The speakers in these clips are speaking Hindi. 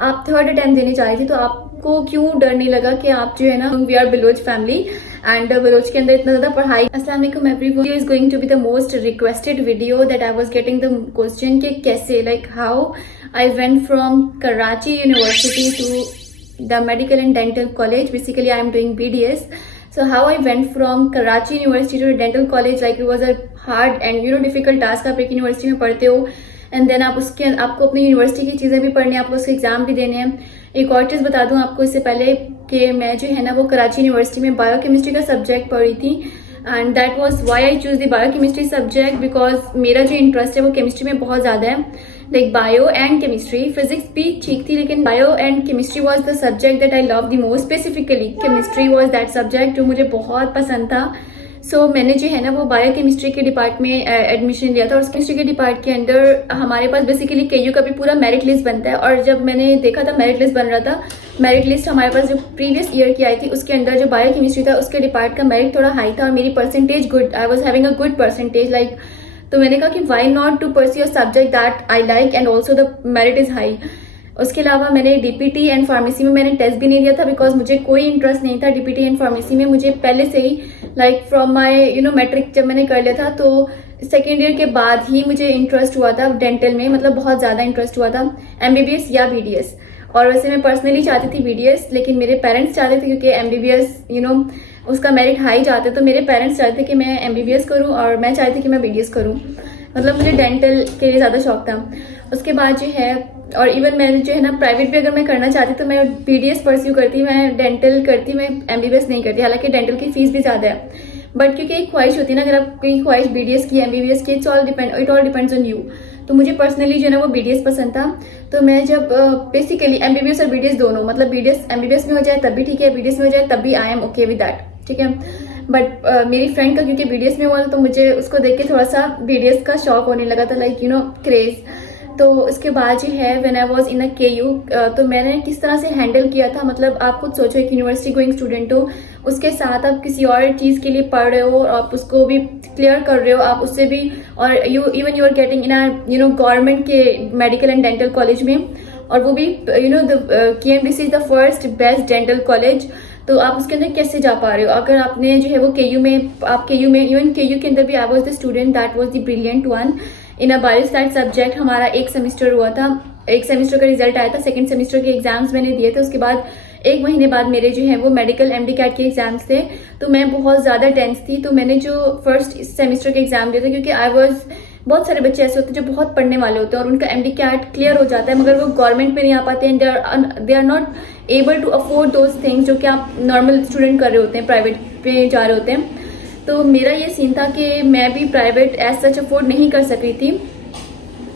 आप थर्ड अटेम्प्ट देने जा रही थी, तो आपको क्यों डर नहीं लगा कि आप जो है ना, we are Baloch family and Baloch के अंदर इतना ज्यादा पढ़ाई। अस्सलाम वालेकुम everyone, is going to be the most requested video that I was getting the question कि कैसे, like how I went from Karachi university to the medical and dental college. Basically I am doing BDS. So how I went from Karachi University to dental college, like it was a hard and difficult task. आप एक यूनिवर्सिटी में पढ़ते हो एंड देन आपको अपनी यूनिवर्सिटी की चीज़ें भी पढ़नी है, आपको उसके एग्जाम भी देने हैं। एक और चीज़ बता दूं आपको इससे पहले कि मैं जो है ना वो कराची यूनिवर्सिटी में बायोकेमिस्ट्री का सब्जेक्ट पढ़ी थी and that was why I choose the biochemistry subject, because मेरा जो इंटरेस्ट है वो केमिस्ट्री में बहुत ज़्यादा है, like bio and chemistry. Physics भी ठीक थी लेकिन bio and chemistry was the subject that I love the most. Specifically chemistry was that subject जो मुझे बहुत पसंद था। सो मैंने जो है ना वो बायो केमिस्ट्री के डिपार्ट में एडमिशन लिया था और उस केमिस्ट्री के डिपार्ट के अंदर हमारे पास बेसिकली KU का भी पूरा मेरिट लिस्ट बनता है। और जब मैंने देखा था मेरिट लिस्ट बन रहा था, मेरिट लिस्ट हमारे पास जो प्रीवियस ईयर की आई थी उसके अंदर जो बायो केमिस्ट्री था उसके डिपार्ट का मेरिट थोड़ा हाई था और मेरी percentage good, I was having a good percentage like. तो मैंने कहा कि why not to pursue a subject that I like and also the merit is high. उसके अलावा मैंने DPT एंड फार्मेसी में मैंने टेस्ट भी नहीं दिया था बिकॉज मुझे कोई इंटरेस्ट नहीं था DPT एंड फार्मेसी में। मुझे पहले से ही लाइक फ्रॉम माई मैट्रिक जब मैंने कर लिया था तो सेकेंड ईयर के बाद ही मुझे इंटरेस्ट हुआ था डेंटल में, मतलब बहुत ज़्यादा इंटरेस्ट हुआ था MBBS या BDS। और वैसे मैं पर्सनली चाहती थी BDS लेकिन मेरे पेरेंट्स चाहते थे क्योंकि MBBS उसका मेरिट हाई चाहते, तो मेरे पेरेंट्स चाहते थे कि मैं MBBS करूँ और मैं चाहती थी कि मैं BDS करूँ, मतलब मुझे डेंटल के लिए ज़्यादा शौक था। उसके बाद जो है और इवन मैंने जो है ना प्राइवेट भी अगर मैं करना चाहती तो मैं BDS परस्यू करती, मैं डेंटल करती, मैं MBBS नहीं करती। हालांकि डेंटल की फीस भी ज़्यादा है बट क्योंकि एक ख्वाहिश होती है ना, अगर आपकी ख्वाहिश BDS की MBBS की, it all depends on you. तो मुझे पर्सनली जो है ना वो BDS पसंद था। तो मैं जब बेसिकली MBBS और BDS दोनों, मतलब BDS MBBS में हो जाए तब भी ठीक है, BDS में हो जाए तब भी I am okay with that, ठीक है। बट मेरी फ्रेंड का क्योंकि BDS में हुआ था तो मुझे उसको देख के थोड़ा सा BDS का शौक होने लगा था, लाइक क्रेज। तो उसके बाद जो है when I was in a KU तो मैंने किस तरह से हैंडल किया था, मतलब आप खुद सोचो एक यूनिवर्सिटी गोइंग स्टूडेंट हो, उसके साथ आप किसी और चीज़ के लिए पढ़ रहे हो और आप उसको भी क्लियर कर रहे हो, आप उससे भी, और you are getting in government के मेडिकल एंड डेंटल कॉलेज में, और वो भी the KMDC is the first best dental college. तो आप उसके अंदर कैसे जा पा रहे हो अगर आपने जो है वो KU में, आप KU में, इवन KU के अंदर भी I was the student that was the brilliant one in a biostat subject. हमारा एक सेमेस्टर हुआ था, एक सेमेस्टर का रिजल्ट आया था, सेकंड सेमेस्टर के एग्जाम्स मैंने दिए थे। उसके बाद एक महीने बाद मेरे जो है वो मेडिकल MD कैट के एग्जाम्स थे। तो मैं बहुत ज़्यादा टेंस थी। तो मैंने जो फर्स्ट सेमेस्टर के एग्जाम दिए थे, क्योंकि आई वॉज, बहुत सारे बच्चे ऐसे होते हैं जो बहुत पढ़ने वाले होते हैं और उनका MD कैट क्लियर हो जाता है मगर वो गवर्नमेंट में नहीं आ पाते and they are not able to afford those things जो कि आप नॉर्मल स्टूडेंट कर रहे होते हैं, प्राइवेट पे जा रहे होते हैं। तो मेरा ये सीन था कि मैं भी प्राइवेट एज सच अफोर्ड नहीं कर सक रही थी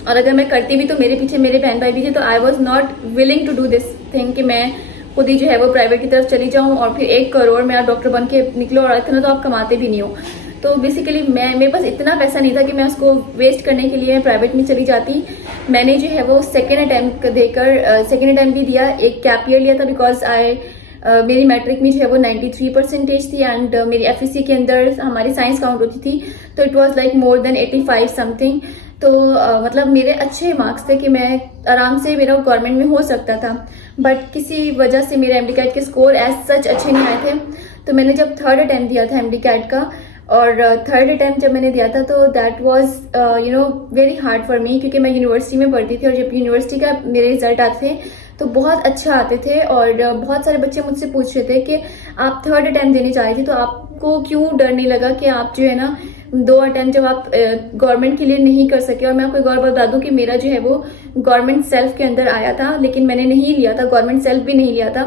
और अगर मैं करती भी तो मेरे पीछे मेरे बहन भाई भी थे। तो I was not willing to do this thing कि मैं खुद ही जो है वो प्राइवेट की तरफ चली जाऊं और फिर 1 करोड़ मेरा डॉक्टर बन के निकलो, और इतना तो आप कमाते भी नहीं हो। तो बेसिकली मेरे पास इतना पैसा नहीं था कि मैं उसको वेस्ट करने के लिए प्राइवेट में चली जाती। मैंने जो है वो सेकेंड अटैम्प्ट भी दिया, एक कैप ईयर लिया था बिकॉज मेरी मैट्रिक में जो है वो 93% थी एंड मेरी FEC के अंदर हमारी साइंस काउंट होती थी तो it was like more than 85 something. तो मतलब मेरे अच्छे मार्क्स थे कि मैं आराम से मेरा गवर्नमेंट में हो सकता था, बट किसी वजह से मेरे MD कैट के स्कोर एज सच अच्छे नहीं आए थे। तो मैंने जब थर्ड अटैम्प्ट दिया था MD कैट का, और थर्ड अटैम्प्ट जब मैंने दिया था तो that was very hard for मी, क्योंकि मैं यूनिवर्सिटी में पढ़ती थी और जब यूनिवर्सिटी का मेरे रिजल्ट आते थे तो बहुत अच्छा आते थे। और बहुत सारे बच्चे मुझसे पूछ रहे थे कि आप थर्ड अटैम्प्ट देने जा रही थी तो आपको क्यों डर नहीं लगा कि आप जो है ना 2 अटैम्प्ट जब आप गवर्नमेंट के लिए नहीं कर सके। और मैं आपको एक और बता दूं कि मेरा जो है वो गवर्नमेंट सेल्फ के अंदर आया था लेकिन मैंने नहीं लिया था, गवर्नमेंट सेल्फ भी नहीं लिया था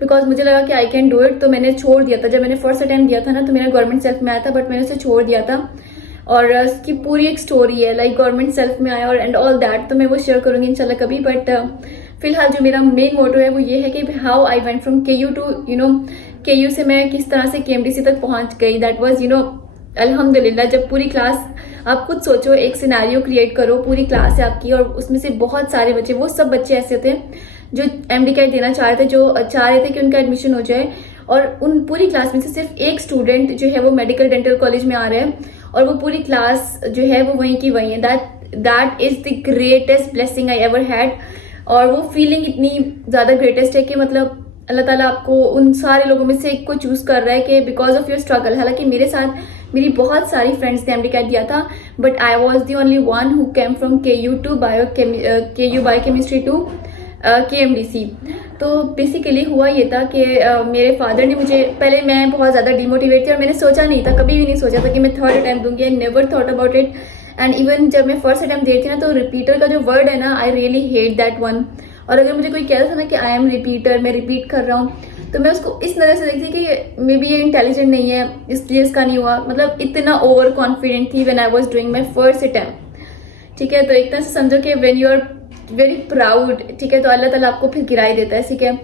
बिकॉज मुझे लगा कि आई कैन डू इट, तो मैंने छोड़ दिया था। जब मैंने फर्स्ट अटैम्प्ट दिया था ना तो मेरा गवर्नमेंट सेल्फ में आया था बट मैंने उसे छोड़ दिया था। और इसकी पूरी एक स्टोरी है, लाइक गवर्नमेंट सेल्फ में आया और एंड ऑल दैट, तो मैं वो शेयर करूंगी इंशाल्लाह कभी। बट फिलहाल जो मेरा मेन मोटो है वो ये है कि how I went from KU to KU से मैं किस तरह से KMDC तक पहुंच गई। दैट वाज अल्हम्दुलिल्लाह। जब पूरी क्लास, आप खुद सोचो, एक सिनेरियो क्रिएट करो, पूरी क्लास है आपकी और उसमें से बहुत सारे बच्चे, वो सब बच्चे ऐसे थे जो MD कैट देना चाह रहे थे, जो चाह रहे थे कि उनका एडमिशन हो जाए, और उन पूरी क्लास में से सिर्फ एक स्टूडेंट जो है वो मेडिकल डेंटल कॉलेज में आ रहा है और वो पूरी क्लास जो है वो वहीं की वहीं है। That is the greatest blessing I ever had. और वो फीलिंग इतनी ज़्यादा ग्रेटेस्ट है कि मतलब अल्लाह ताला आपको उन सारे लोगों में से एक को चूज़ कर रहा है कि बिकॉज ऑफ योर स्ट्रगल। हालांकि मेरे साथ मेरी बहुत सारी फ्रेंड्स ने अमेरिका दिया था, but I was the only one who came from KU to KU biochemistry to KMDC। तो बेसिकली हुआ ये था कि मेरे फादर ने मुझे, पहले मैं बहुत ज़्यादा डिमोटिवेट थी और मैंने सोचा नहीं था, कभी भी नहीं सोचा था कि मैं थर्ड अटैम्प्ट दूंगी। I never thought about it. And even जब मैं फर्स्ट अटैम्प्ट दे रही थी ना, तो रिपीटर का जो वर्ड है ना, I really hate that one. और अगर मुझे कोई कहता था ना कि आई एम रिपीटर, मैं रिपीट कर रहा हूँ, तो मैं उसको इस नज़र से देखती कि मे बी ये इंटेलिजेंट नहीं है इसलिए इसका नहीं हुआ। मतलब इतना ओवर कॉन्फिडेंट थी when I was doing my first attempt. ठीक है, तो एक तरह से समझो कि when you are very proud, ठीक है, तो अल्लाह ताला आपको फिर गिरा ही देता है। ठीक है,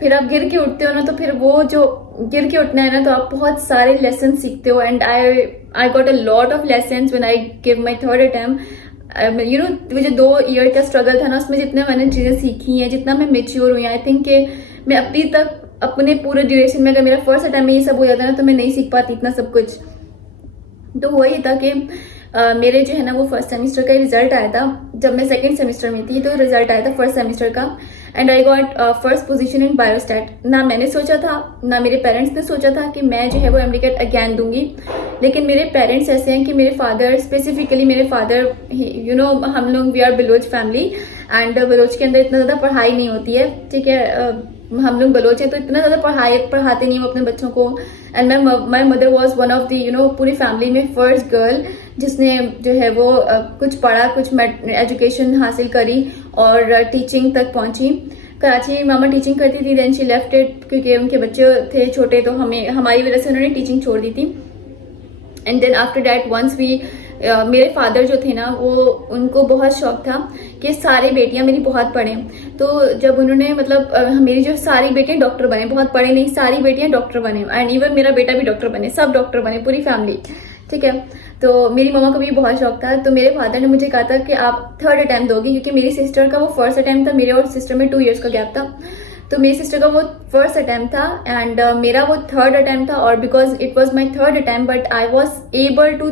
फिर आप गिर के उठते हो ना, तो फिर वो जो गिर के उठना है ना, तो आप बहुत सारे लेसन सीखते हो। And I got a lot of lessons when I give my third attempt. You know, वो जो 2 ईयर का स्ट्रगल था ना, उसमें जितना मैंने चीज़ें सीखी हैं, जितना मैं मेच्योर हुई, आई थिंक कि मैं अभी तक अपने पूरे ड्यूरेशन में, अगर मेरा फर्स्ट अटैम्प्ट में ये सब हो जाता ना, तो मैं नहीं सीख पाती इतना सब कुछ। तो वही था कि मेरे जो है ना वो फर्स्ट सेमेस्टर का रिजल्ट आया था जब मैं सेकंड सेमेस्टर में थी। तो रिजल्ट आया था फर्स्ट सेमेस्टर का and I got first position in biostat. ना मैंने सोचा था, ना मेरे पेरेंट्स ने सोचा था कि मैं जो है वो एमडीकैट अगैन दूंगी। लेकिन मेरे पेरेंट्स ऐसे हैं कि मेरे फादर, स्पेसिफिकली मेरे फादर, यू नो, हम लोग we are Baloch family and Baloch के अंदर इतना ज़्यादा पढ़ाई नहीं होती है। ठीक है, हम लोग बलोच हैं तो इतना ज़्यादा पढ़ाते नहीं हो अपने बच्चों को। And my mother was one of the, you know, पूरी फैमिली में फर्स्ट गर्ल जिसने जो है वो कुछ पढ़ा, कुछ एजुकेशन हासिल करी और टीचिंग तक पहुंची। कराची में मामा टीचिंग करती थी, देन शी लेफ्ट इट क्योंकि उनके बच्चे थे छोटे, तो हमारी वजह से उन्होंने टीचिंग छोड़ दी थी। And then after that once we, मेरे फादर जो थे ना, वो उनको बहुत शौक था कि सारी बेटियां मेरी बहुत पढ़ें। तो जब उन्होंने, मतलब मेरी जो सारी बेटियां डॉक्टर बने, बहुत पढ़े नहीं, सारी बेटियां डॉक्टर बने एंड इवन मेरा बेटा भी डॉक्टर बने, सब डॉक्टर बने, पूरी फैमिली। ठीक है, तो मेरी मम्मा को भी बहुत शौक था। तो मेरे फादर ने मुझे कहा था कि आप थर्ड अटैम्प्ट दोगी, क्योंकि मेरी सिस्टर का वो फर्स्ट अटैम्प्ट था, मेरे और सिस्टर में 2 इयर्स का गैप था। तो मेरी सिस्टर का वो फर्स्ट अटैम्प्ट था एंड मेरा वो थर्ड अटैम्प्ट था। और because it was my third attempt, but I was able to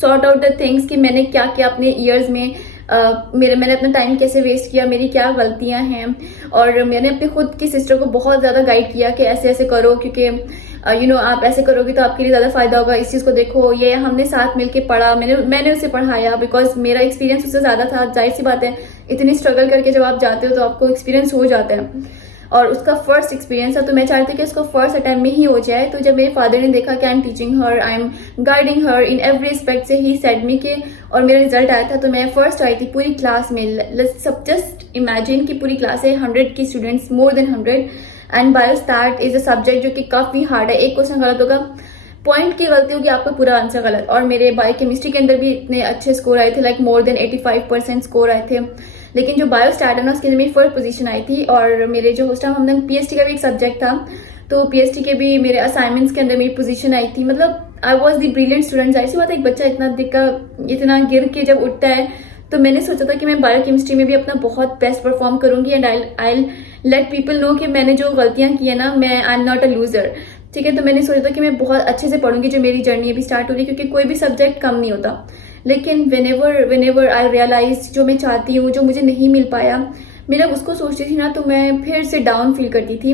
sort out the things कि मैंने क्या किया अपने ईयर्स में, मैंने अपना टाइम कैसे वेस्ट किया, मेरी क्या गलतियां हैं। और मैंने अपने खुद की सिस्टर को बहुत ज़्यादा गाइड किया कि ऐसे ऐसे करो, क्योंकि यू नो, आप ऐसे करोगे तो आपके लिए ज़्यादा फायदा होगा, इस चीज़ को देखो। ये हमने साथ मिलके पढ़ा, मैंने उसे पढ़ाया, बिकॉज मेरा एक्सपीरियंस उससे ज़्यादा था। जाहिर सी बात है, इतनी स्ट्रगल करके जब आप जाते हो तो आपको एक्सपीरियंस हो जाता है, और उसका फर्स्ट एक्सपीरियंस था। तो मैं चाहती थी कि उसको फर्स्ट अटैम्प्ट में ही हो जाए। तो जब मेरे फादर ने देखा कि I am teaching her, I am guiding her in every aspect, से ही सेड मी के, और मेरा रिजल्ट आया था तो मैं फर्स्ट आई थी पूरी क्लास में। सब जस्ट इमेजिन कि पूरी क्लास है 100 की students, more than 100। And biostat is a subject जो कि काफ़ी हार्ड है। एक क्वेश्चन गलत होगा, पॉइंट की गलती होगी, आपका पूरा आंसर गलत। और मेरे बायोकेमिस्ट्री के अंदर भी इतने अच्छे स्कोर आए थे, लाइक मोर देन 85% स्कोर आए थे। लेकिन जो बायोस्टैट है ना, उसके अंदर मेरी फर्स्ट पोजीशन आई थी। और मेरे जो होस्ट हमने पीएचडी का भी एक सब्जेक्ट था, तो पीएचडी के भी मेरे असाइनमेंट्स के अंदर मेरी पोजीशन आई थी। मतलब I was the brilliant student. जाहिर सी बात है, एक बच्चा इतना गिर के जब उठता है, तो मैंने सोचा था कि मैं बायोकेमिस्ट्री में भी अपना बहुत बेस्ट परफॉर्म करूंगी and I let people know कि मैंने जो गलतियां की है ना, मैं आई एम नॉट अ लूजर। ठीक है, तो मैंने सोचा था कि मैं बहुत अच्छे से पढ़ूंगी जो मेरी जर्नी अभी स्टार्ट हो रही है, क्योंकि कोई भी सब्जेक्ट कम नहीं होता। लेकिन वेनेवर आई रियलाइज जो मैं चाहती हूँ, जो मुझे नहीं मिल पाया, मेरा उसको सोचती थी ना, तो मैं फिर से डाउन फील करती थी।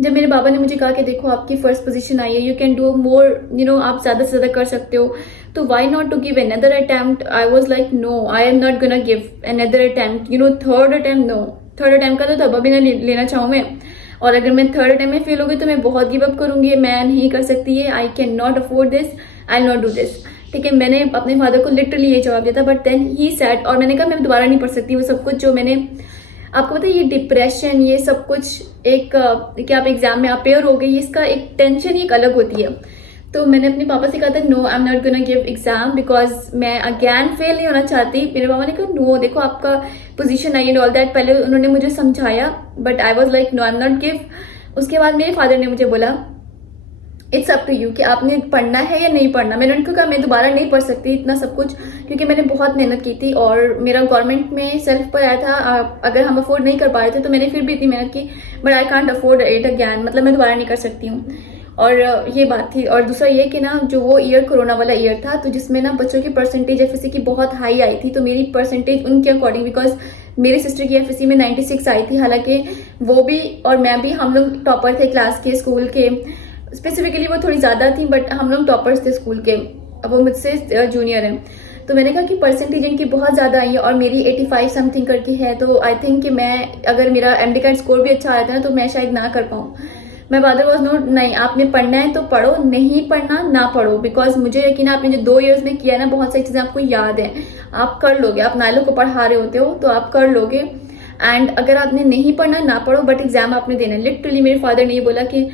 जब मेरे बाबा ने मुझे कहा कि देखो आपकी फर्स्ट पोजीशन आई है, you can do more, you know, आप ज़्यादा से ज़्यादा कर सकते हो, तो why not to give another attempt. I was like no, I am not gonna give another attempt, you know, third attempt no. Third attempt का तो तब भी ना लेना चाहूँ मैं, और अगर मैं थर्ड अटैम्प्ट में फेल हो गई तो मैं बहुत गिव अप करूंगी, मैं नहीं कर सकती है, I can not afford this, I not do this. ठीक है, मैंने अपने फादर को लिटरली ये जवाब दिया था, बट देन ही सेड, और मैंने कहा मैं दोबारा नहीं पढ़ सकती वो सब कुछ जो मैंने, आपको पता है ये डिप्रेशन, ये सब कुछ एक कि आप एग्जाम में अपेयर हो गई, इसका एक टेंशन ही एक अलग होती है। तो मैंने अपने पापा से कहा था no, I am not gonna give exam, because मैं अगैन फेल नहीं होना चाहती। मेरे पापा ने कहा नो, देखो आपका पोजीशन आई एंड ऑल दैट, पहले उन्होंने मुझे समझाया, but I was like no, I am not give. उसके बाद मेरे फादर ने मुझे बोला इट्स अप टू यू कि आपने पढ़ना है या नहीं पढ़ना। मैंने उनको कहा मैं दोबारा नहीं पढ़ सकती इतना सब कुछ, क्योंकि मैंने बहुत मेहनत की थी और मेरा गवर्नमेंट में सेल्फ पर आया था। अगर हम अफोर्ड नहीं कर पा रहे थे तो मैंने फिर भी इतनी मेहनत की, but I can't afford it again, मतलब मैं दोबारा नहीं कर सकती हूँ। और ये बात थी। और दूसरा ये कि ना जो वो ईयर कोरोना वाला ईयर था, तो जिसमें ना बच्चों की परसेंटेज एफएससी की बहुत हाई आई थी, तो मेरी परसेंटेज उनके अकॉर्डिंग, बिकॉज मेरी सिस्टर की एफएससी में 96 आई थी, हालांकि वो भी और मैं भी, हम लोग टॉपर थे क्लास के, स्कूल के। स्पेसिफिकली वो थोड़ी ज्यादा थी, बट हम लोग टॉपर्स थे स्कूल के। वो मुझसे जूनियर हैं। तो मैंने कहा कि परसेंटेज इनकी बहुत ज्यादा आई है और मेरी 85 समथिंग करके है, तो आई थिंक कि मैं, अगर मेरा एमडी का स्कोर भी अच्छा आया था ना, तो मैं शायद ना कर पाऊँ। मैं फादर वॉज नोट, नहीं आपने पढ़ना है तो पढ़ो, नहीं पढ़ना ना पढ़ो, बिकॉज मुझे यकीन आपने जो 2 इयर्स में किया ना, बहुत सारी चीजें आपको याद है, आप कर लोगे। आप नालों को पढ़ा रहे होते हो तो आप कर लोगे। एंड अगर आपने नहीं पढ़ना ना पढ़ो, बट एग्जाम आपने देना है। लिटरली मेरे फादर ने ये बोला कि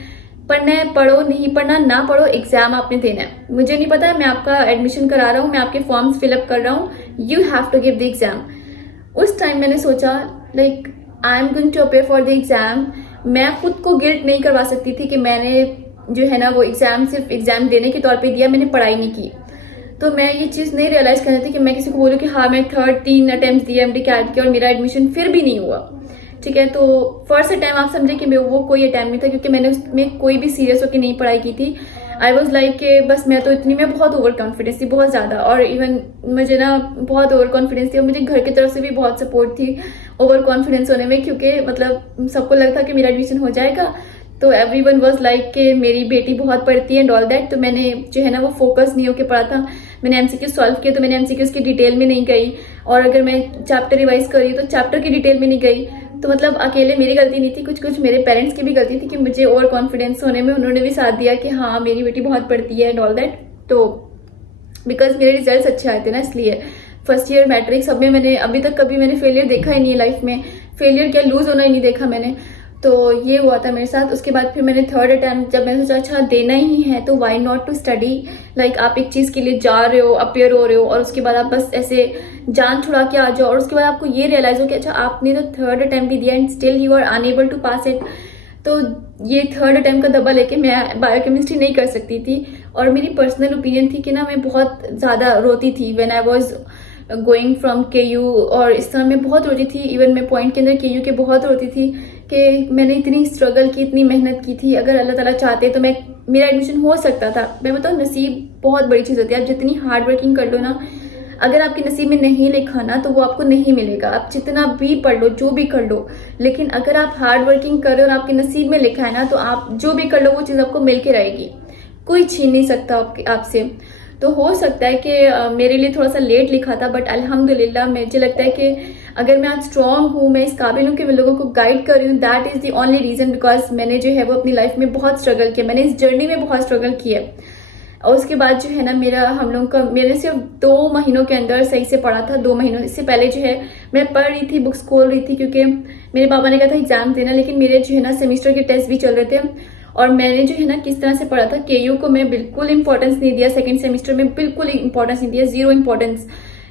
पढ़ना है पढ़ो, नहीं पढ़ना ना पढ़ो, एग्जाम आपने देना है। मुझे नहीं पता, मैं आपका एडमिशन करा रहा हूँ, मैं आपके फॉर्म्स फिलअप कर रहा हूँ, you have to give the exam. उस टाइम मैंने सोचा like I am going to appear for the exam. मैं खुद को गिल्ट नहीं करवा सकती थी कि मैंने जो है ना वो एग्जाम सिर्फ एग्जाम देने के तौर पे दिया, मैंने पढ़ाई नहीं की। तो मैं ये चीज नहीं रियलाइज कर रही थी कि मैं किसी को बोलूँ कि हाँ मैं 3 अटेम्प्ट दिए एमडी कैट के और मेरा एडमिशन फिर भी नहीं हुआ। ठीक है, तो फर्स्ट अटैम्प्ट आप समझे कि वो कोई अटैम्प्ट नहीं था, क्योंकि मैंने उसमें कोई भी सीरियस होकर नहीं पढ़ाई की थी। आई वॉज लाइक के बस मैं बहुत ओवर कॉन्फिडेंस थी, बहुत ज्यादा। और इवन मुझे ना बहुत ओवर कॉन्फिडेंस थी, और मुझे घर की तरफ से भी बहुत सपोर्ट थी ओवर कॉन्फिडेंस होने में, क्योंकि मतलब सबको लगता कि मेरा एडमिशन हो जाएगा। तो एवरीवन वाज लाइक कि मेरी बेटी बहुत पढ़ती है एंड ऑल दैट। तो मैंने जो है ना वो फोकस नहीं होकर पढ़ा था। मैंने एमसीक्यू सॉल्व किया, तो मैंने एमसीक्यू की डिटेल में नहीं गई, और अगर मैं चैप्टर रिवाइज कर रही हूँ तो चैप्टर की डिटेल में नहीं गई। तो मतलब अकेले मेरी गलती नहीं थी, कुछ कुछ मेरे पेरेंट्स की भी गलती थी कि मुझे ओवर कॉन्फिडेंस होने में उन्होंने भी साथ दिया कि हाँ मेरी बेटी बहुत पढ़ती है एंड ऑल दैट। तो बिकॉज मेरे रिजल्ट्स अच्छे आए थे ना, इसलिए फर्स्ट ईयर मैट्रिक सब में मैंने अभी तक कभी मैंने फेलियर देखा ही नहीं है लाइफ में। फेलियर क्या, लूज होना ही नहीं देखा मैंने। तो ये हुआ था मेरे साथ। उसके बाद फिर मैंने थर्ड अटैम्प्ट, जब मैंने सोचा अच्छा देना ही है तो why not to study. Like आप एक चीज के लिए जा रहे हो, अपेयर हो रहे हो, और उसके बाद आप बस ऐसे जान छुड़ा के आ जाओ, और उसके बाद आपको ये रियलाइज हो कि अच्छा आपने तो थर्ड अटैम्प्ट भी दिया and still you are unable to pass it. तो ये थर्ड अटैम्प्ट का दबा लेके मैं बायोकेमिस्ट्री नहीं कर सकती थी। और मेरी पर्सनल ओपिनियन थी कि ना मैं बहुत ज्यादा रोती थी when I was going from KU, और इस तरह मैं बहुत रोती थी। इवन मैं पॉइंट के अंदर केयू के बहुत रोती थी कि मैंने इतनी स्ट्रगल की, इतनी मेहनत की थी, अगर अल्लाह ताला चाहते तो मेरा एडमिशन हो सकता था। मैं बताऊँ नसीब बहुत बड़ी चीज़ होती है। आप जितनी हार्ड वर्किंग कर लो ना, अगर आपके नसीब में नहीं लिखा ना तो वो आपको नहीं मिलेगा। आप जितना भी पढ़ लो, जो भी कर लो, लेकिन अगर आप हार्ड वर्किंग कर रहे हो और आपके नसीब में लिखा है ना, तो आप जो भी कर लो वो चीज़ आपको मिल के रहेगी, कोई छीन नहीं सकता आपसे। तो हो सकता है कि मेरे लिए थोड़ा सा लेट लिखा था, बट अल्हम्दुलिल्लाह मुझे लगता है कि अगर मैं आज स्ट्रॉन्ग हूँ, मैं इस काबिल हूँ कि मैं लोगों को गाइड कर रही हूँ, that is the only reason, because मैंने जो है वो अपनी लाइफ में बहुत स्ट्रगल किया, मैंने इस जर्नी में बहुत स्ट्रगल किया। और उसके बाद जो है ना मैंने सिर्फ 2 महीनों के अंदर सही से पढ़ा था। 2 महीनों, इससे पहले जो है मैं पढ़ रही थी, बुक्स खोल रही थी, क्योंकि मेरे पापा ने कहा था एग्जाम देना, लेकिन मेरे जो है ना सेमेस्टर के टेस्ट भी चल रहे थे। और मैंने जो है ना किस तरह से पढ़ा था, केयू को मैं बिल्कुल इंपॉर्टेंस नहीं दिया, सेकंड सेमेस्टर में बिल्कुल इंपॉर्टेंस नहीं दिया, 0 इंपॉर्टेंस।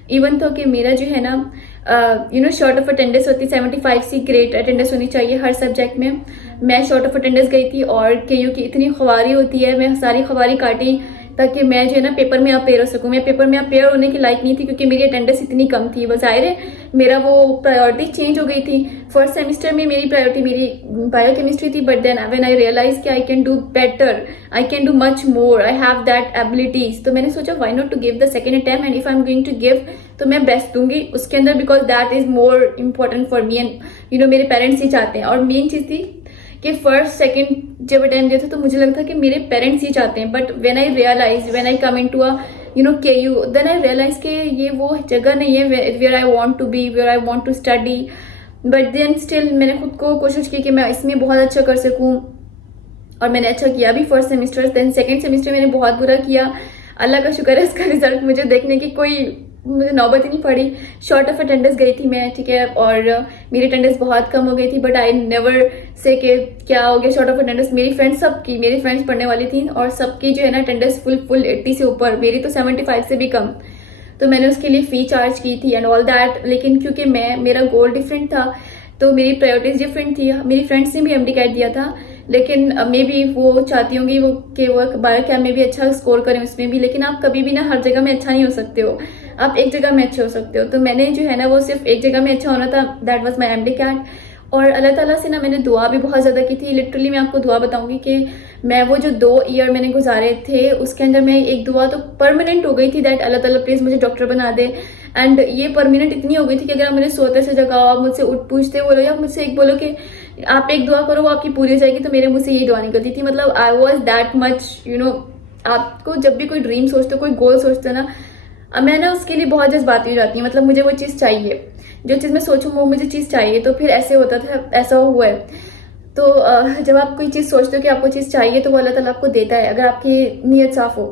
इवन तो कि मेरा जो है ना शॉर्ट ऑफ अटेंडेंस होती है 75 से ग्रेट अटेंडेंस होनी चाहिए हर सब्जेक्ट में। मैं शॉर्ट ऑफ अटेंडेंस गई थी, और केयू की इतनी खवारी होती है, मैं सारी खवारी काटी ताकि मैं जो है ना पेपर में अपेयर हो सकूं। मैं पेपर में अपेयर होने की लायक नहीं थी, क्योंकि मेरी अटेंडेंस इतनी कम थी। वो जाहिर है मेरा वो प्रायोरिटी चेंज हो गई थी। फर्स्ट सेमेस्टर में मेरी प्रायोरिटी मेरी बायोकेमिस्ट्री थी, but then when I realise कि I can do better, I can do much more, I have that abilities, तो मैंने सोचा why not to give the second attempt, and if I am going to give तो मैं बेस्ट दूंगी उसके अंदर, because that is more important for me and मेरे पेरेंट्स ही चाहते हैं। और मेन चीज थी कि फर्स्ट सेकंड जब अटेम्प्ट दिया था तो मुझे लगता कि मेरे पेरेंट्स ही चाहते हैं, but when I come into a KU, then I realise कि ये वो जगह नहीं है where I want to be, where I want to study. But then still मैंने खुद को कोशिश की कि मैं इसमें बहुत अच्छा कर सकूं, और मैंने अच्छा किया भी first semester. Then second semester मैंने बहुत बुरा किया। अल्लाह का शुक्र है इसका रिजल्ट मुझे देखने की मुझे नौबत ही नहीं पड़ी। शॉर्ट ऑफ अटेंडेंस गई थी मैं, ठीक है, और मेरी अटेंडेंस बहुत कम हो गई थी, बट आई नेवर से कि क्या हो गया शॉर्ट ऑफ अटेंडेंस। मेरी फ्रेंड्स पढ़ने वाली थी, और सबकी जो है ना अटेंडेंस फुल 80 से ऊपर, मेरी तो 75 से भी कम। तो मैंने उसके लिए फी चार्ज की थी एंड ऑल दैट, लेकिन क्योंकि मेरा गोल डिफरेंट था तो मेरी प्रायोरिटीज डिफरेंट थी। मेरी फ्रेंड्स ने भी एमडी कैट दिया था, लेकिन मे बी वो चाहती होंगी कि वो बायो कैम में भी अच्छा स्कोर करें उसमें भी, लेकिन आप कभी भी ना हर जगह में अच्छा नहीं हो सकते हो, आप एक जगह में अच्छे हो सकते हो। तो मैंने जो है ना वो सिर्फ एक जगह में अच्छा होना था, that was my MDCAT. और अल्लाह ताला से ना मैंने दुआ भी बहुत ज़्यादा की थी। लिटरली मैं आपको दुआ बताऊंगी कि मैं वो जो 2 ईयर मैंने गुजारे थे उसके अंदर मैं एक दुआ तो परमानेंट हो गई थी, दैट अल्लाह ताला प्लीज मुझे डॉक्टर बना दे। एंड ये परमानेंट इतनी हो गई थी कि अगर आप मुझे सोते से जगाओ, आप मुझसे उठ पूछते बोलो या मुझसे एक बोलो कि आप एक दुआ करो वो आपकी पूरी हो जाएगी, तो मेरे मुझसे यही दुआ निकलती थी। मतलब आई वॉज दैट मच आपको जब भी कोई ड्रीम सोचते हो, कोई गोल सोचते हो ना, मैं ना उसके लिए बहुत जज्बाती हो जाती हूँ। मतलब मुझे वो चीज़ चाहिए, जो चीज़ मैं सोचूं वो मुझे चीज़ चाहिए। तो फिर ऐसे होता था, ऐसा हुआ है। तो जब आप कोई चीज़ सोचते हो कि आपको चीज़ चाहिए तो वो अल्लाह ताला आपको देता है, अगर आपकी नीयत साफ हो,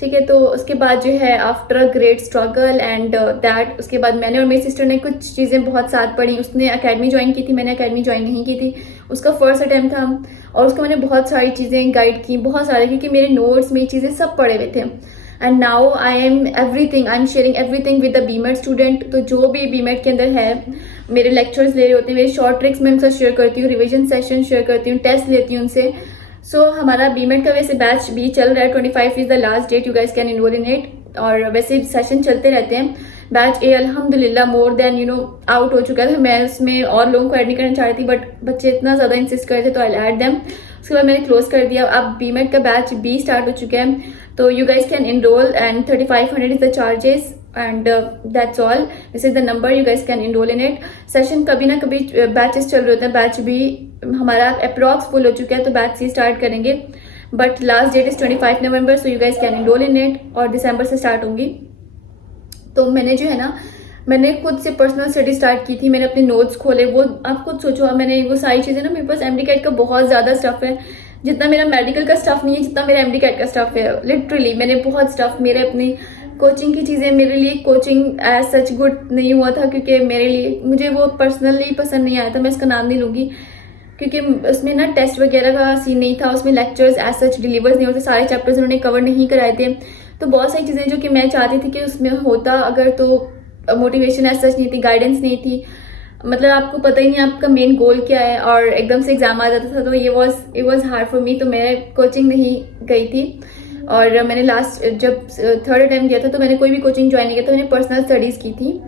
ठीक है। तो उसके बाद जो है after a great struggle and that, उसके बाद मैंने और मेरी सिस्टर ने कुछ चीज़ें बहुत साथ पढ़ी। उसने एकेडमी ज्वाइन की थी, मैंने एकेडमी ज्वाइन नहीं की थी। उसका फर्स्ट अटैम्प्ट था और उसको मैंने बहुत सारी चीज़ें गाइड की, बहुत सारे, क्योंकि मेरे नोट्स में चीज़ें सब पढ़े हुए थे। And now I am everything, I am sharing everything with the B Ed student. तो जो भी बीमेड के अंदर है, मेरे लेक्चर्स ले रहे होते हैं, मेरे शॉर्ट ट्रिक्स मैं उनसे शेयर करती हूँ, रिविजन सेशन शेयर करती हूँ, टेस्ट लेती हूँ उनसे। सो हमारा बीमेड का वैसे बैच भी चल रहा है, 25 is the last date, you guys can enroll in it. और वैसे सेशन चलते रहते हैं। बैच ए अल्हम्दुलिल्लाह मोर देन आउट हो चुका है। मैं उसमें और लोगों को ऐड नहीं करना चाह रही थी, बट बच्चे इतना ज़्यादा इंसिस्ट कर रहे थे तो आई ऐड देम। उसके बाद मैंने क्लोज कर दिया। अब बीमेड का बैच बी स्टार्ट हो चुका है, तो you guys can enroll and 3500 is the charges and that's all. This is the number, you guys can enroll in it. Session कभी ना कभी बैचेस चल रहे होते हैं, बैच भी हमारा अप्रॉक्स फुल हो चुका है, तो बैच सी स्टार्ट करेंगे। But last date is 25 November, so you guys can enroll in it. और दिसंबर से स्टार्ट होंगी। तो मैंने जो है ना, मैंने खुद से पर्सनल स्टडी स्टार्ट की थी। मैंने अपने नोट्स खोले, वो आप खुद सोचो, मैंने वो सारी चीज़ें ना, मेरे पास एमडी कैट का बहुत ज़्यादा स्टफ है, जितना मेरा मेडिकल का स्टफ नहीं है जितना मेरा एमडी कैट का स्टफ है। लिटरली मैंने बहुत स्टफ, मेरे अपनी कोचिंग की चीज़ें, मेरे लिए कोचिंग एज सच गुड नहीं हुआ था, क्योंकि मेरे लिए, मुझे वो पर्सनली पसंद नहीं आया था, मैं इसका नाम नहीं लूँगी, क्योंकि उसमें ना टेस्ट वगैरह का सीन नहीं था, उसमें लेक्चर्स एज सच डिलीवर्स नहीं होते, सारे चैप्टर्स उन्होंने कवर नहीं कराए थे। तो बहुत सारी चीज़ें जो कि मैं चाहती थी कि उसमें होता अगर, तो मोटिवेशन एज सच नहीं थी, गाइडेंस नहीं थी, मतलब आपको पता ही नहीं आपका मेन गोल क्या है, और एकदम से एग्जाम आ जाता था, तो इट वॉज हार्ड फॉर मी। तो मैं कोचिंग नहीं गई थी। और मैंने लास्ट जब थर्ड अटैम्प्ट किया था तो मैंने कोई भी कोचिंग ज्वाइन नहीं किया था, मैंने पर्सनल स्टडीज़ की थी।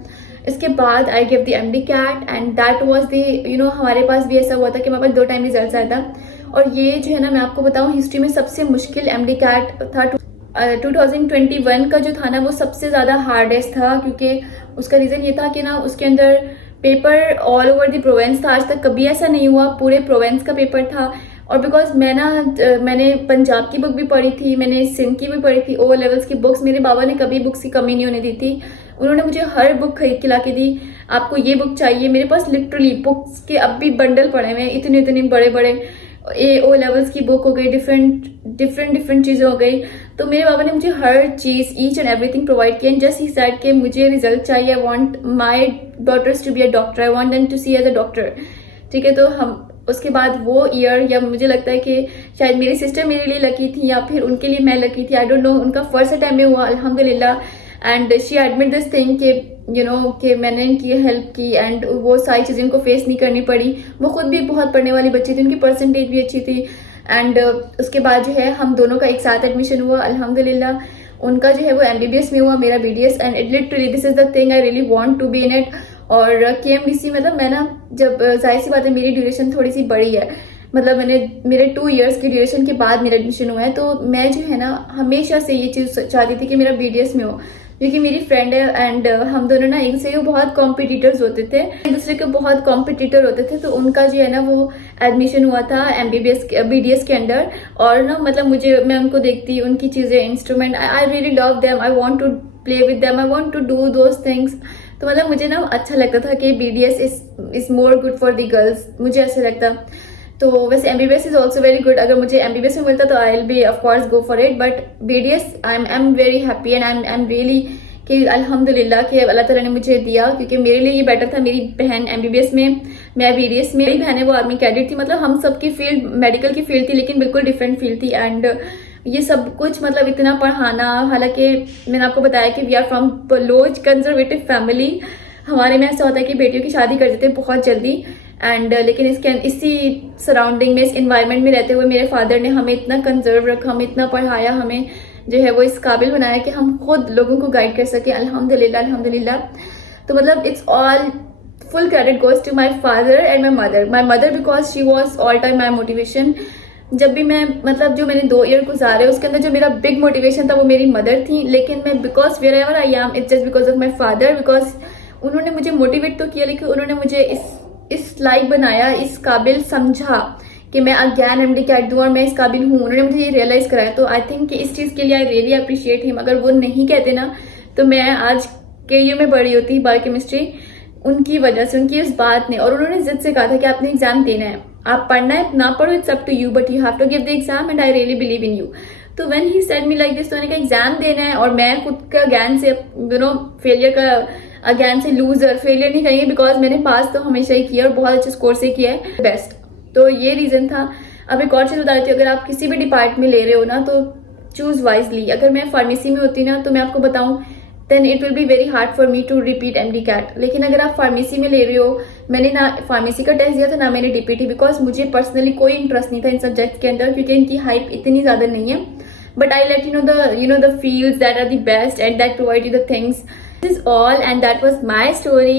इसके बाद I give the MDCAT and that was the हमारे पास भी ऐसा हुआ था कि हमारे पास 2 टाइम रिजल्ट आया था। और ये जो है ना, मैं आपको बताऊं, हिस्ट्री में सबसे मुश्किल एमडी कैट था। 2021 का जो था ना, वो सबसे ज़्यादा हार्डेस्ट था, क्योंकि उसका रीज़न ये था कि ना उसके अंदर paper all over the Provence था। आज तक कभी ऐसा नहीं हुआ, पूरे प्रोवेंस का पेपर था। और बिकॉज मैंने पंजाब की बुक भी पढ़ी थी, मैंने सिंध की भी पढ़ी थी, ओ लेवल्स की बुक्स, मेरे बाबा ने कभी बुक्स की कमी नहीं होने दी थी। उन्होंने मुझे हर बुक खरीद के ला के दी, आपको ये बुक चाहिए। मेरे पास लिटरली बुक्स के अब भी बंडल पड़े हुए हैं, इतने बड़े बड़े। ओ लेवल्स की बुक हो गई, डिफरेंट चीज़ें हो गई। तो मेरे बाबा ने मुझे हर चीज़, ईच एंड एवरीथिंग प्रोवाइड किया। एंड जस्ट ही सेड कि मुझे रिजल्ट चाहिए, I want my daughters to be a doctor, I want them to see as a doctor, ठीक है। तो हम उसके बाद वो ईयर, या मुझे लगता है कि शायद मेरी सिस्टर मेरे लिए लकी थी या फिर उनके लिए मैं लकी थी, आई डोंट नो। उनका फर्स्ट अटैम्प्ट में हुआ अल्हम्दुलिल्लाह, and she admit this thing कि कि मैंने इनकी हेल्प की एंड वो सारी चीज़ें उनको फेस नहीं करनी पड़ी। वो खुद भी बहुत पढ़ने वाली बच्ची थी, उनकी परसेंटेज भी अच्छी थी। एंड उसके बाद जो है हम दोनों का एक साथ एडमिशन हुआ अल्हम्दुलिल्लाह। उनका जो है वो MBBS में हुआ, मेरा BDS। And it literally this is the thing I really want to be in it. और KMDC, मतलब मैं ना, जब जाहिर सी बात है मेरी ड्यूरेशन थोड़ी सी बड़ी है, मतलब मेरे 2 इयर्स की ड्यूरेशन के बाद मेरा एडमिशन हुआ है। तो मैं जो है ना हमेशा से ये चीज़ चाहती थी कि मेरा BDS में हो, क्योंकि मेरी फ्रेंड है एंड हम दोनों ना एक दूसरे के बहुत कॉम्पिटिटर्स होते थे, एक दूसरे के बहुत कॉम्पिटिटर होते थे। तो उनका जो है ना वो एडमिशन हुआ था BDS के अंडर। और ना मतलब मैं उनको देखती, उनकी चीज़ें, instrument, I really love them, I want to play with them, I want to do those things. तो मतलब मुझे ना अच्छा लगता था कि BDS is more good for the girls, मुझे ऐसे लगता। तो वैसे MBBS is also very good, अगर मुझे MBBS में मिलता तो I will be of course go for it, but BDS I am very happy and I am really कि अल्हम्दुलिल्लाह कि अल्लाह ताला ने मुझे दिया, क्योंकि मेरे लिए ये बेटर था। मेरी बहन MBBS में, मैं BDS में। मेरी बहन है वो आर्मी कैडेट थी, मतलब हम सबकी फील्ड मेडिकल की फील्ड थी, लेकिन बिल्कुल डिफरेंट फील्ड थी। एंड ये सब कुछ, मतलब इतना पढ़ाना, हालांकि मैंने आपको बताया कि we are from Baloch conservative family. हमारे में ऐसा होता है कि बेटियों की शादी कर देते हैं बहुत जल्दी। एंड लेकिन इसी सराउंडिंग में, इस इन्वायरमेंट में रहते हुए मेरे फादर ने हमें इतना कंजर्व रखा, हमें इतना पढ़ाया, हमें जो है वो इस काबिल बनाया कि हम खुद लोगों को गाइड कर सके, अल्हम्दुलिल्लाह अल्हम्दुलिल्लाह। तो मतलब it's all full credit goes to my father and my mother because she was all time my motivation. जब भी मैं मतलब जो मैंने 2 ईयर गुजारे उसके अंदर जो मेरा बिग मोटिवेशन था वो मेरी मदर थी, लेकिन मैं because wherever I am it's just because of my father, because उन्होंने मुझे मोटिवेट तो किया लेकिन उन्होंने मुझे इस लायक बनाया, इस काबिल समझा कि मैं अगैन एमडी कैट दूँ और मैं इस काबिल हूँ। उन्होंने मुझे ये रियलाइज कराया, तो आई थिंक कि इस चीज़ के लिए आई रियली अप्रिशिएट हिम। अगर वो नहीं कहते ना तो मैं आज KU में पढ़ी होती बायोकेमिस्ट्री, उनकी वजह से, उनकी इस बात ने। और उन्होंने जिद से कहा था कि आपने एग्जाम देना है, आप पढ़ना है ना पढ़ो, it's up to you, but you have to give the exam and I really believe in you. तो when he said me like this, तो मैंने कहा एग्जाम देना है, और मैं खुद का ज्ञान से फेलियर का अगैन से लूजर, फेलियर नहीं कहेंगे बिकॉज मैंने पास तो हमेशा ही किया और बहुत अच्छे स्कोर से किया है, बेस्ट। तो ये रीजन था। अब एक और चीज बता देती हूँ, अगर आप किसी भी डिपार्टमेंट में ले रहे हो ना तो चूज वाइजली। अगर मैं फार्मेसी में होती ना तो मैं आपको बताऊं then it will be very hard for me to repeat MDCAT. लेकिन अगर आप फार्मेसी में ले रहे हो, मैंने ना फार्मेसी का टेस्ट दिया था ना मैंने डीपीटी, बिकॉज मुझे पर्सनली कोई इंटरेस्ट नहीं था इन सब्जेक्ट के अंदर, क्योंकि इनकी हाइप इतनी ज्यादा नहीं है। But I let you know the fields that are the best and that provide you the things. This is all and that was my story.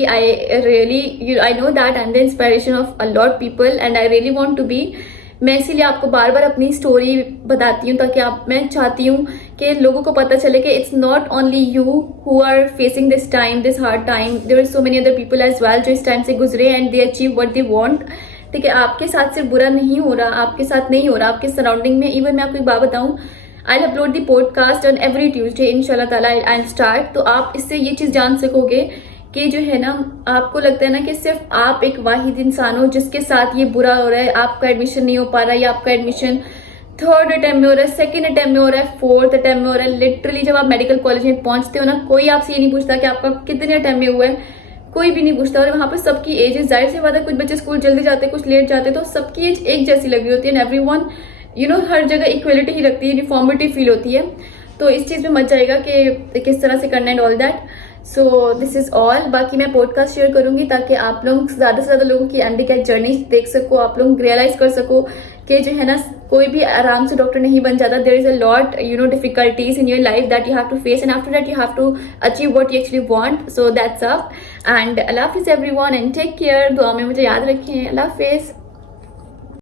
I know that I'm the inspiration of a lot of people and I really want to be. मैं इसीलिए आपको बार बार अपनी स्टोरी बताती हूँ ताकि मैं चाहती हूँ कि लोगों को पता चले कि it's not only you who are facing this time, this hard time, there are so many other people as well जो इस टाइम से गुजरे and they achieve what they want. ठीक है, आपके साथ सिर्फ बुरा नहीं हो रहा, आपके साथ नहीं हो रहा, आपके सराउंडिंग में। इवन मैं आपको एक बात बताऊँ, I'll upload the podcast on every Tuesday इंशाल्लाह ताला I'll start। तो आप इससे ये चीज़ जान सकोगे कि जो है ना, आपको लगता है ना कि सिर्फ आप एक वाहिद इंसान हो जिसके साथ ये बुरा हो रहा है, आपका एडमिशन नहीं हो पा रहा, या आपका एडमिशन 3rd अटेम्प्ट में हो रहा है, 2nd अटेम्प्ट में हो रहा है, 4th अटेम्प्ट में हो रहा है। लिटरली जब आप मेडिकल कॉलेज में पहुंचते हो ना, कोई आपसे ये नहीं पूछता कि आपका कितने अटेम्प्ट में हुआ है, कोई भी नहीं पूछता। और वहाँ पर सबकी एज जाहिर सी बात है, कुछ बच्चे स्कूल जल्दी जाते, कुछ लेट जाते, तो सबकी एज एक जैसी लगी होती है। एवरीवन हर जगह इक्वलिटी ही रखती है, यूनिफॉर्मिटी फील होती है। तो इस चीज़ में मत जाएगा कि किस तरह से करना and all that. So this is all. बाकी मैं पॉडकास्ट शेयर करूंगी ताकि आप लोग ज़्यादा से ज़्यादा लोगों की एमडी कैट जर्नी देख सको, आप लोग रियलाइज कर सको कि जो है ना, कोई भी आराम से डॉक्टर नहीं बन जाता। There is a lot difficulties in your life that you have to face and after that you have to achieve what you actually want. So that's up and अल्लाह हाफिज़ एवरीवन एंड टेक केयर। दुआ में मुझे याद रखें। अल्लाह हाफिज़।